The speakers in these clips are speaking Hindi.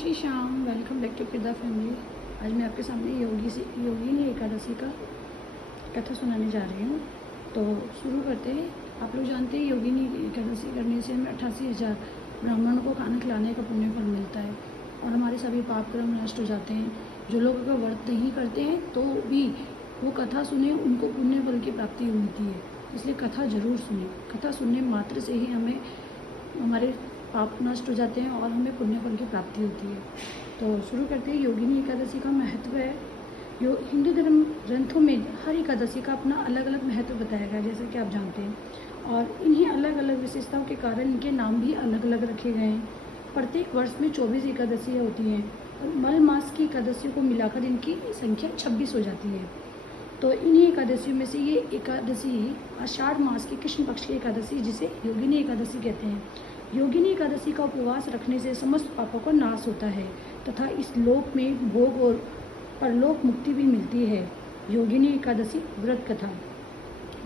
Shri Shyam, welcome back to पिदा फैमिली। आज मैं आपके सामने योगिनी एकादशी का कथा सुनाने जा रही हूँ। तो शुरू करते हैं। आप लोग जानते हैं योगिनी एकादशी करने से हमें 88,000 ब्राह्मणों को खाना खिलाने का पुण्य फल मिलता है और हमारे सभी पाप कर्म नष्ट हो जाते हैं। जो लोग अगर व्रत नहीं करते हैं तो भी वो कथा सुने, उनको पुण्य फल की प्राप्ति होती है। इसलिए कथा ज़रूर सुने। कथा सुनने मात्र से ही हमें हमारे पाप नष्ट हो जाते हैं और हमें पुण्य फल की प्राप्ति होती है। तो शुरू करते हैं। योगिनी एकादशी का महत्व है। हिंदू धर्म ग्रंथों में हर एकादशी का अपना अलग अलग महत्व बताया गया, जैसे कि आप जानते हैं, और इन्हीं अलग अलग विशेषताओं के कारण इनके नाम भी अलग अलग रखे गए हैं। प्रत्येक वर्ष में 24 एकादशियाँ होती हैं और मल मास की एकादशियों को मिलाकर इनकी संख्या 26 हो जाती है। तो इन्हीं एकादशियों में से ये एकादशी आषाढ़ मास की कृष्ण पक्ष की एकादशी, जिसे योगिनी एकादशी कहते हैं। योगिनी एकादशी का उपवास रखने से समस्त पापों का नाश होता है तथा इस लोक में भोग और परलोक मुक्ति भी मिलती है। योगिनी एकादशी व्रत कथा।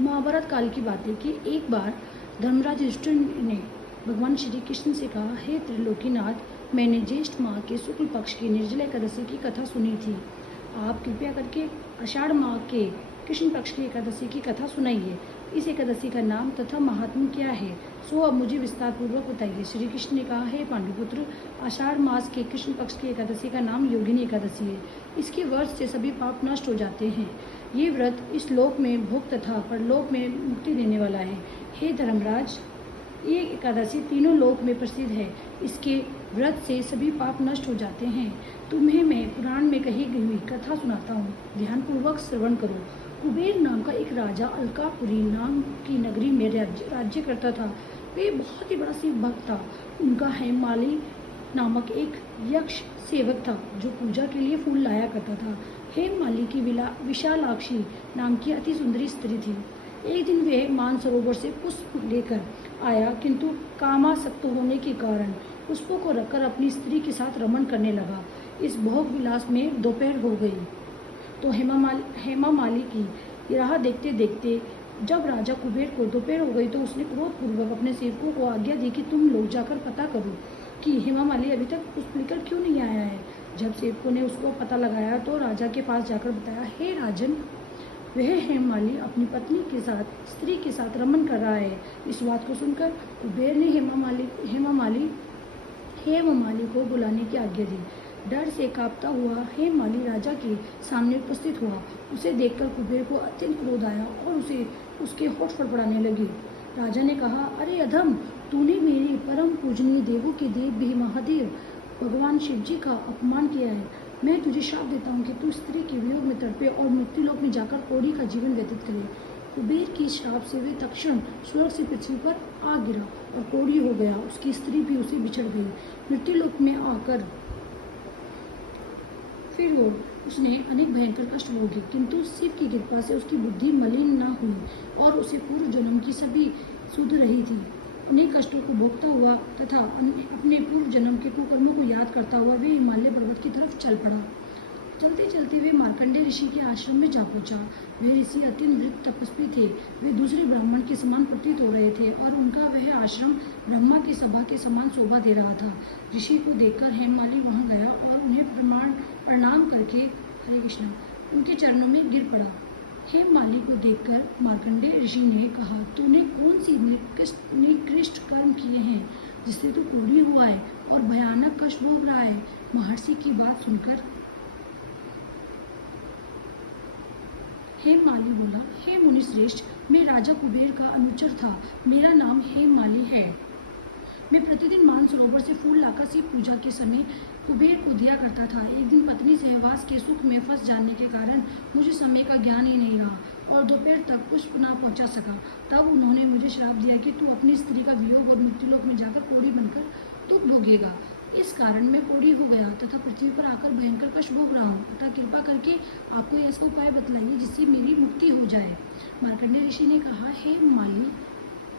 महाभारत काल की बात है कि एक बार धर्मराज युधिष्ठिर ने भगवान श्री कृष्ण से कहा, हे त्रिलोकीनाथ, मैंने ज्येष्ठ माह के शुक्ल पक्ष की निर्जला एकादशी की कथा सुनी थी। आप कृपया करके आषाढ़ माह के कृष्ण पक्ष की एकादशी की कथा सुनाइए। इस एकादशी का नाम तथा महात्म्य क्या है, सो अब मुझे विस्तार पूर्वक बताइए। श्री कृष्ण ने कहा, हे पांडुपुत्र, आषाढ़ मास के कृष्ण पक्ष की एकादशी का नाम योगिनी एकादशी है। इसके व्रत से सभी पाप नष्ट हो जाते हैं। ये व्रत इस लोक में भोग तथा परलोक में मुक्ति देने वाला है। हे धर्मराज, ये एकादशी तीनों लोक में प्रसिद्ध है। इसके व्रत से सभी पाप नष्ट हो जाते हैं। तुम्हें मैं पुराण में कही गई कथा सुनाता हूँ, ध्यानपूर्वक श्रवण करो। कुबेर नाम का एक राजा अलकापुरी नाम की नगरी में राज्य करता था। वे बहुत ही बड़ा शिव भक्त था। उनका हेमाली नामक एक यक्ष सेवक था जो पूजा के लिए फूल लाया करता था। हेममाली की विशालाक्षी नाम की अति सुंदरी स्त्री थी। एक दिन वह मानसरोवर से पुष्प लेकर आया, किंतु कामासक्त होने के कारण पुष्पों को रखकर अपनी स्त्री के साथ रमण करने लगा। इस भोग विलास में दोपहर हो गई तो हेमा माली की राह देखते देखते जब राजा कुबेर को दोपहर हो गई तो उसने क्रोधपूर्वक अपने सेवकों को आज्ञा दी कि तुम लोग जाकर पता करो कि हेमा माली अभी तक पुष्प लेकर क्यों नहीं आया है। जब सेवकों ने उसको पता लगाया तो राजा के पास जाकर बताया, हे राजन, वह हेममाली अपनी पत्नी के साथ स्त्री के साथ रमन कर रहा है। इस बात को सुनकर कुबेर ने हेममाली को बुलाने की आज्ञा दी। डर से कांपता हुआ हेममाली राजा के सामने उपस्थित हुआ। उसे देखकर कुबेर को अत्यंत क्रोध आया और उसके होठ फड़फड़ाने लगे। राजा ने कहा, अरे अधम, तूने मेरे परम पूजनीय देवों के देव भी महादेव भगवान शिव जी का अपमान किया है। मैं तुझे श्राप देता हूँ कि तू स्त्री के वियोग में तड़पे और मृत्युलोक में जाकर कौड़ी का जीवन व्यतीत करे। कुबेर की श्राप से वे तक्षण स्वर्ग से पृथ्वी पर आ गिरा और कौड़ी हो गया। उसकी स्त्री भी उसे बिछड़ गई। मृत्युलोक में आकर फिर वो उसने अनेक भयंकर कष्ट भोगे, किंतु शिव की कृपा से उसकी बुद्धि मलिन न हुई और उसे पूर्व जन्म की सभी सुध रही थी। अनेक कष्टों को भोगता हुआ तथा अपने पूर्व जन्म के कुकर्मों को याद करता हुआ वे हिमालय पर्वत की तरफ चल पड़ा। चलते चलते वे मार्कंडेय ऋषि के आश्रम में जा पहुंचा। वे ऋषि अत्यंत दृढ़ तपस्वी थे। वे दूसरे ब्राह्मण के समान प्रतीत हो रहे थे और उनका वह आश्रम ब्रह्मा की सभा के समान शोभा दे रहा था। ऋषि को देखकर हेममाली वहां गया और उन्हें प्रणाम करके हरे कृष्ण उनके चरणों में गिर पड़ा। हेममाली को देखकर मार्कंडेय ऋषि ने कहा, तूने कौन सी निकृष्ट कर्म किए हैं जिससे तू क्रोधी हुआ है और भयानक कष्ट भोग रहा है। महर्षि की बात सुनकर हेममाली बोला, हे मुनिश्रेष्ठ, मैं राजा कुबेर का अनुचर था। मेरा नाम हेममाली है। मैं प्रतिदिन मानसरोवर से फूल लाकर शिव पूजा के समय कुबेर को दिया करता था। एक दिन पत्नी सहवास के सुख में फंस जाने के कारण मुझे समय का ज्ञान ही नहीं रहा और दोपहर तक पुष्प ना पहुंचा सका। तब उन्होंने मुझे श्राप दिया कि तू अपनी स्त्री का वियोग और मृत्युलोक में जाकर कौड़ी बनकर दुख भोगेगा। इस कारण मैं कौड़ी हो गया तथा पृथ्वी पर आकर भयंकर कष्ट भोग रहा हूँ। अतः कृपा करके आपको ऐसा उपाय बतलाइए जिससे मेरी मुक्ति हो जाए। मार्कंडेय ऋषि ने कहा, हे माली,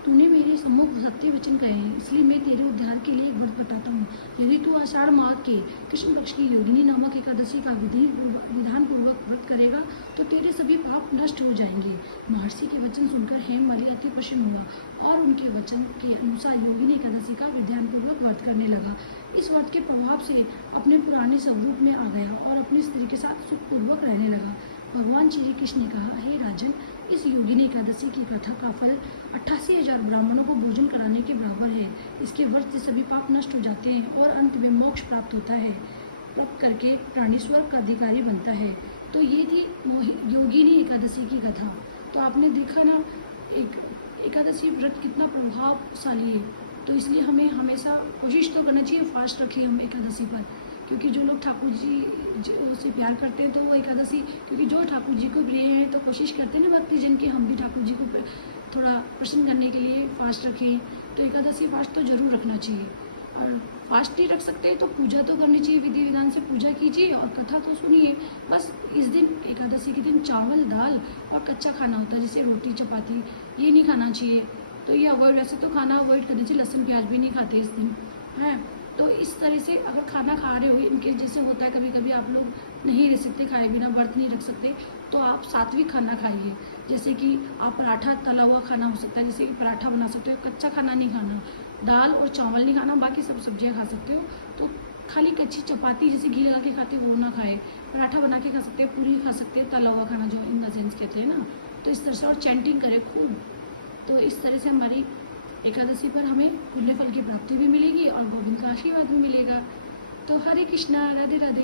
तूने मेरे सम्मुख सत्य वचन कहे हैं, इसलिए मैं तेरे उद्धार के लिए एक व्रत बताता हूँ। यदि तू आषाढ़ माह के कृष्ण पक्ष की योगिनी नामक एकादशी का विधान पूर्वक व्रत करेगा तो तेरे सभी पाप नष्ट हो जाएंगे। महर्षि के वचन सुनकर हेममाली अति प्रसन्न हुआ और उनके वचन के अनुसार योगिनी एकादशी का विधान पूर्वक व्रत करने लगा। इस व्रत के प्रभाव से अपने पुराने स्वरूप में आ गया और अपनी स्त्री के साथ सुखपूर्वक रहने लगा। भगवान श्री कृष्ण ने कहा, हे राजन, इस योगिनी एकादशी की कथा का फल 88,000 ब्राह्मणों को भोजन कराने के बराबर है। इसके व्रत से सभी पाप नष्ट हो जाते हैं और अंत में मोक्ष प्राप्त होता है। व्रत करके प्राणी स्वर्ग का अधिकारी बनता है। तो ये थी योगिनी एकादशी की कथा। तो आपने देखा ना, एक एकादशी व्रत कितना प्रभावशाली है। तो इसलिए हमें हमेशा कोशिश तो करना चाहिए फास्ट रखें हम एकादशी पर, क्योंकि जो लोग ठाकुर जी से प्यार करते हैं तो वो एकादशी, क्योंकि जो ठाकुर जी को प्रिय है तो कोशिश करते हैं ना भक्तजन की हम भी ठाकुर जी को थोड़ा प्रसन्न करने के लिए फास्ट रखें। तो एकादशी फास्ट तो ज़रूर रखना चाहिए। और फास्ट नहीं रख सकते तो पूजा तो करनी चाहिए, विधि विधान से पूजा कीजिए और कथा तो सुनिए। बस इस दिन एकादशी के दिन चावल दाल और कच्चा खाना होता है, जैसे रोटी चपाती, ये नहीं खाना चाहिए। तो ये अवॉइड, वैसे तो खाना अवॉइड करना चाहिए, लहसुन प्याज भी नहीं खाते इस दिन है। तो इस तरह से अगर खाना खा रहे हो, इनके जैसे होता है कभी कभी आप लोग नहीं रह सकते खाए बिना, व्रत नहीं रख सकते, तो आप सात्विक खाना खाइए। जैसे कि आप पराठा, तला हुआ खाना हो सकता है, जैसे कि पराठा बना सकते हो, कच्चा खाना नहीं खाना, दाल और चावल नहीं खाना, बाकी सब सब्जियां खा सकते हो। तो खाली कच्ची चपाती जैसे घी लगा के खाते हो वो ना खाए, पराठा बना के खा सकते हैं, पूरी खा सकते हैं, तला हुआ खाना जो इन द सेंस कहते हैं ना। तो इस तरह से, और चैंटिंग करें खूब। तो इस तरह से हमारी एकादशी पर हमें पुण्य फल की प्राप्ति भी मिलेगी और गोविंद का आशीर्वाद भी मिलेगा। तो हरे कृष्णा, राधे राधे।